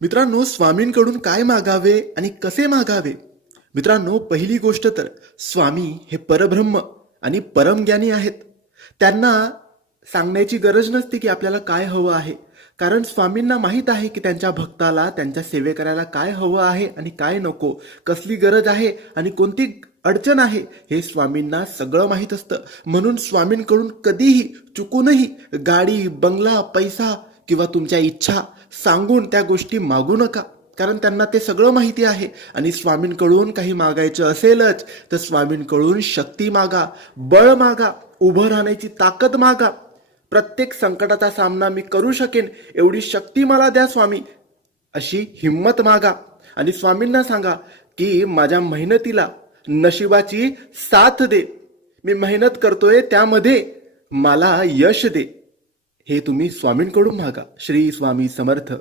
मित्रांनो, स्वामींकडून काय मागावे आणि कसे मागावे? मित्रांनो, पहिली गोष्ट तर स्वामी हे परब्रह्म आणि परमज्ञानी आहेत. त्यांना सांगण्याची गरज नसते की आपल्याला काय हवं आहे. कारण स्वामींना माहीत आहे की त्यांच्या भक्ताला, त्यांच्या सेवेकऱ्याला काय हवं आहे आणि काय नको, कसली गरज आहे आणि कोणती अडचण आहे, हे स्वामींना सगळं माहीत असतं. म्हणून स्वामींकडून कधीही चुकूनही गाडी, बंगला, पैसा किंवा तुमच्या इच्छा सांगून त्या गोष्टी मागू नका. कारण त्यांना ते सगळं माहिती आहे. आणि स्वामींकडून काही मागायचं असेलच तर स्वामींकडून शक्ती मागा, बळ मागा, उभं राहण्याची ताकद मागा. प्रत्येक संकटाचा सामना मी करू शकेन एवढी शक्ती मला द्या स्वामी, अशी हिम्मत मागा. आणि स्वामींना सांगा की माझ्या मेहनतीला नशिबाची साथ दे, मी मेहनत करतोय त्यामध्ये मला यश दे. हे तुम्ही स्वामींकडून मागा. श्री स्वामी समर्थ.